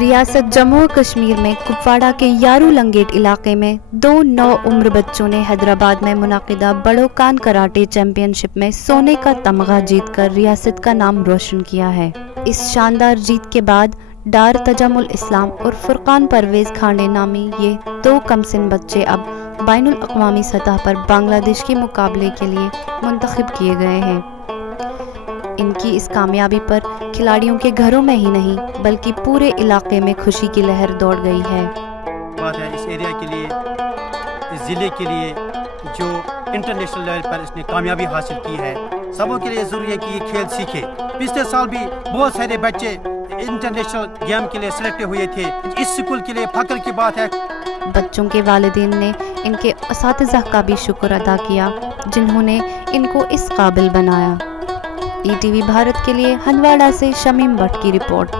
ریاست جموں و کشمیر میں کپواڑہ کے یارو لنگیٹ علاقے میں 2 نوعمر بچوں نے حیدرآباد میں منعقدہ بڑوکان کراٹے چیمپئن شپ میں سونے کا تمغہ جیت کر ریاست کا نام روشن کیا ہے۔ اس شاندار جیت کے بعد ڈار تجمل اسلام اور فرقان پرویز کھانڈے نامی یہ 2 کمسن بچے اب بین الاقوامی سطح پر بنگلہ دیش کے مقابلے کے لیے منتخب کیے گئے ہیں۔ ان کی اس کامیابی پر کھلاڑیوں کے گھروں میں ہی نہیں بلکہ پورے علاقے میں خوشی کی لہر دوڑ گئی ہے۔ بات ہے اس ایریا کے لیے، اس ضلع کے لیے جو انٹرنیشنل لیول پر اس نے کامیابی حاصل کی ہے، سبوں کے لیے ضروری ہے کہ یہ کھیل سیکھے۔ پچھلے سال بھی بہت سارے بچے انٹرنیشنل گیم کے لیے سلیکٹ ہوئے تھے، اس اسکول کے لیے فخر کی بات ہے۔ بچوں کے والدین نے ان کے اساتذہ کا بھی شکر ادا کیا جنہوں نے ان کو اس قابل بنایا۔ ای ٹی وی بھارت کے لیے ہندواڑہ سے شمیم بٹ کی رپورٹ۔